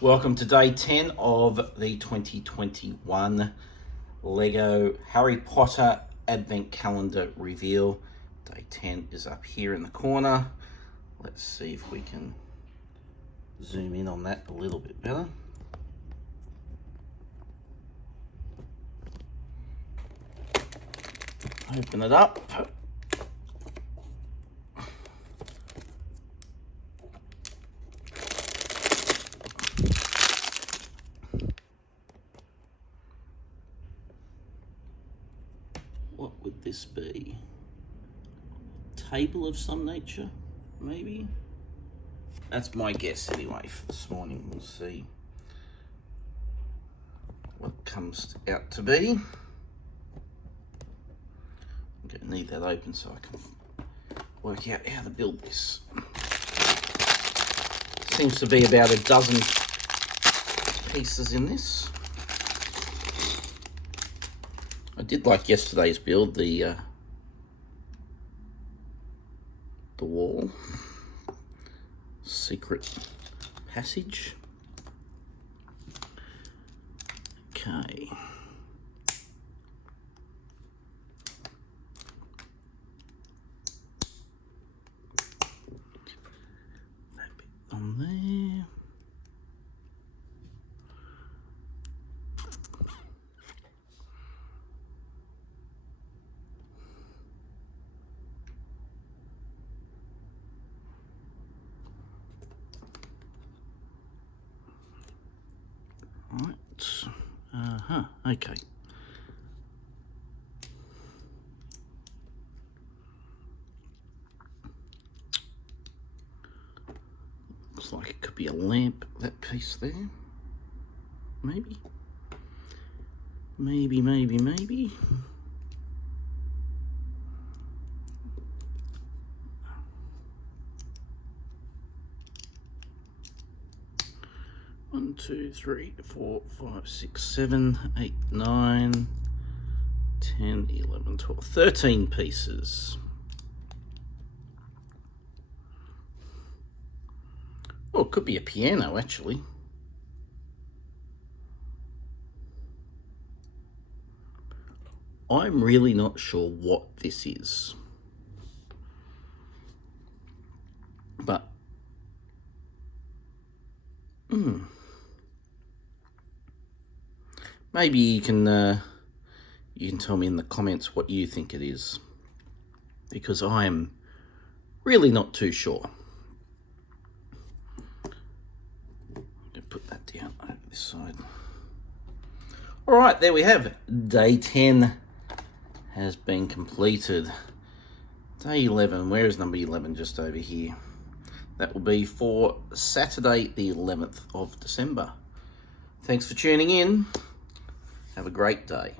Welcome to day 10 of the 2021 Lego Harry Potter Advent Calendar reveal. Day 10 is up here in the corner. Let's see if we can zoom in on that a little bit better. Open it up. What would this be? Table of some nature, maybe? That's my guess anyway for this morning. We'll see what it comes out to be. I'm going to need that open so I can work out how to build this. Seems to be about a dozen pieces in this. I did like yesterday's build, the wall, secret passage. Okay. That bit on there. Right, okay. Looks like it could be a lamp, that piece there. Maybe. Maybe. 1, 2, 3, 4, 5, 6, 7, 8, 9, 10, 11, 12, 13 pieces. Oh, it could be a piano actually. I'm really not sure what this is, but maybe you can tell me in the comments what you think it is, because I am really not too sure. I'm gonna put that down over this side. All right, there we have day 10 has been completed. Day 11, where is number 11? Just over here. That will be for Saturday the 11th of December. Thanks for tuning in. Have a great day.